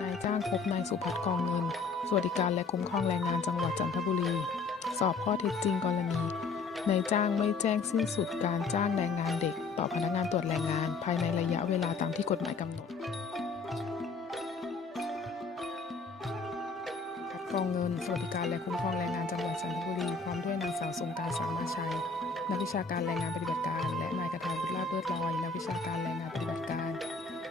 นายจ้างพบนายสุพัฒกองเงิน สวัสดิการและคุ้มครองแรงงานจังหวัดจันทบุรี สอบข้อเท็จจริงกรณีนายจ้างไม่แจ้งสิ้นสุดการจ้างแรงงานเด็ก ต่อพนักงานตรวจแรงงาน ภายในระยะเวลาตามที่กฎหมายกำหนดกองเงินสวัสดิการและคุ้มครองแรงงานจังหวัดจันทบุรีพร้อมด้วยนาง สาวสงการสามารถชัยนักวิชาการแรงงานปฏิบัติการ และนายกระทาบุตรลาเลิศลอย นักวิชาการแรงงานปฏิบัติการ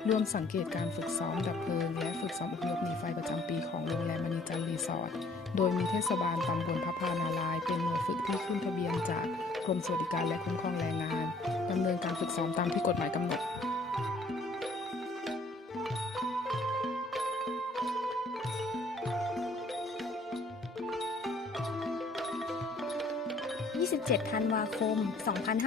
ร่วมสังเกตการฝึกซ้อมดับเพลิง และฝึกซ้อมอพยพหนีไฟประจำปีของโรงแรมมณีจันร์รีสอร์ท โดยมีเทศบาลตำบลพระพานาราย เป็นหน่วยฝึกที่ขึ้นทะเบียนจากกรมสวัสดิการและคุ้มครองแรงงานดำเนินการฝึกซ้อมตามที่กฎหมายกำหนด 27 ธันวาคม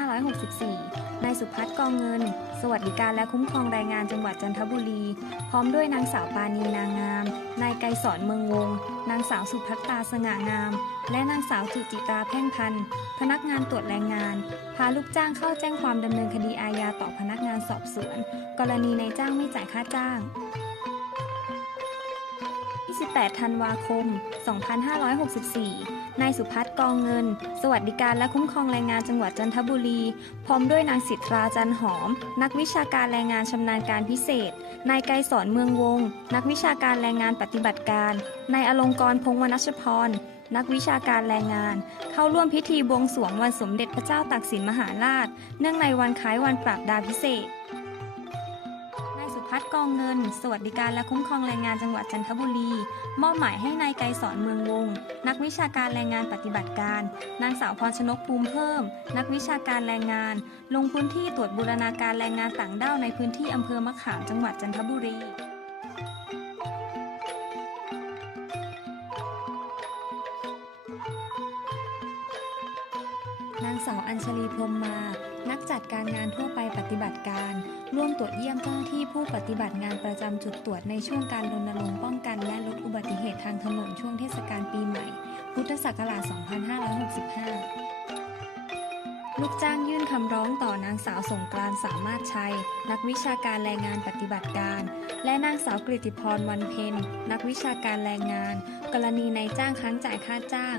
2564 นายสุพัฒน์กองเงิน สวัสดิการและคุ้มครองแรงงานจังหวัดจันทบุรี พร้อมด้วยนางสาวปานีนางงาม นายไกรสอนเมืองวง นางสาวสุพัตตาสง่างาม และนางสาวจุจิตาแพ่งพันธ์ พนักงานตรวจแรงงาน พาลูกจ้างเข้าแจ้งความดำเนินคดีอาญาต่อพนักงานสอบสวน กรณีนายจ้างไม่จ่ายค่าจ้าง 28ธันวาคม 2564 นายสุพัฒน์กองเงิน สวัสดิการและคุ้มครองแรงงานจังหวัดจันทบุรี พร้อมด้วยนางสิทราจันหอม นักวิชาการแรงงานชำนาญการพิเศษ นายไกรสอนเมืองวง นักวิชาการแรงงานปฏิบัติการ นายอลงกรณ์พงษ์วนัชพร นักวิชาการแรงงาน เข้าร่วมพิธีบวงสรวงวันสมเด็จพระเจ้าตากสินมหาราช เนื่องในวันคล้ายวันปราบดาพิเศษ พัฒน์กองเงิน สวัสดิการและคุ้มครองแรงงานจังหวัดจันทบุรี มอบหมายให้นายไกรสอนเมืองวง นักวิชาการแรงงานปฏิบัติการ นางสาวพรชนกภูมิเพิ่ม นักวิชาการแรงงาน ลงพื้นที่ตรวจบูรณาการแรงงานต่างด้าวในพื้นที่อำเภอมะขามจังหวัดจันทบุรี นางสาวอัญชลีพรมมา นักจัดการงานทั่วไปปฏิบัติการ ร่วมตรวจเยี่ยมเจ้าหน้าที่ผู้ปฏิบัติงานประจำจุดตรวจในช่วงการรณรงค์ป้องกันและลดอุบัติเหตุทางถนนช่วงเทศกาลปีใหม่ พุทธศักราช 2565 ลูกจ้างยื่นคำร้องต่อนางสาวสงกรานต์สามารถชัย นักวิชาการแรงงานปฏิบัติการ และนางสาวกฤติพรวันเพ็ญนักวิชาการแรงงาน กรณีนายจ้างค้างจ่ายค่าจ้าง